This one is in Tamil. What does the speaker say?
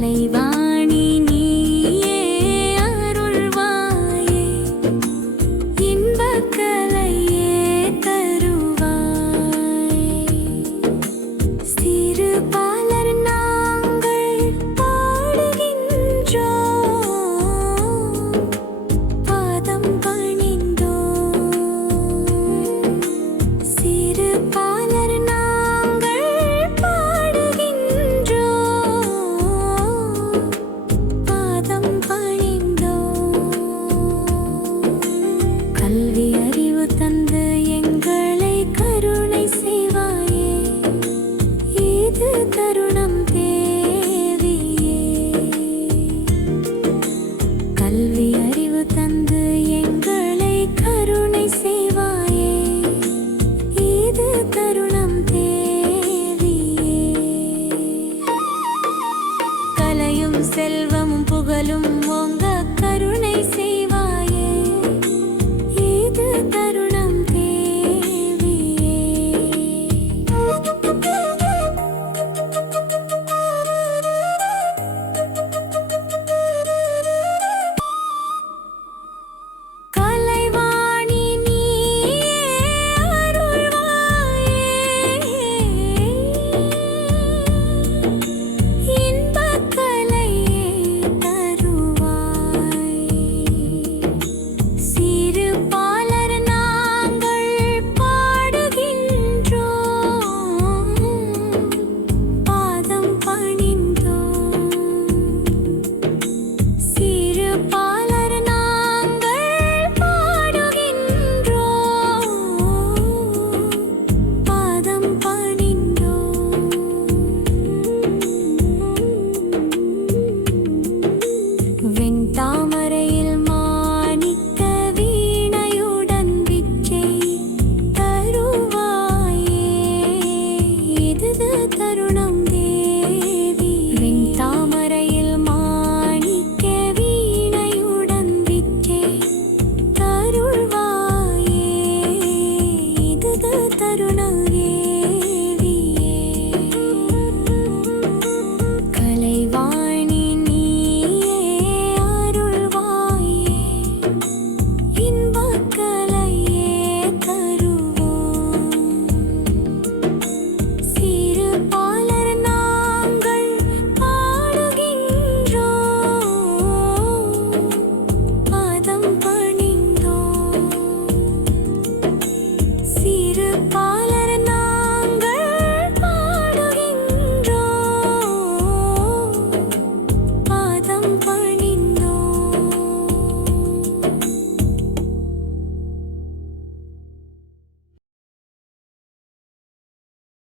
கலைவாணி நீயே அருள்வாயே, இன்பக் கலையே தருவாய். சிறுபாலர் நாங்கள் பாடுகின்றோம், பாதம் பணிந்தோம். சிறுபாலர் நாங்கள் பாடுகின்றோம், பாதம் பணிந்தோம். கல்வி அறிவு தந்து எங்களை கருணை செய்வாயே, இது தருணம் தேவியே. கல்வி அறிவு தந்து எங்களை கருணை செய்வாயே, இது தருணம் தேவியே. கலையும் செல்வ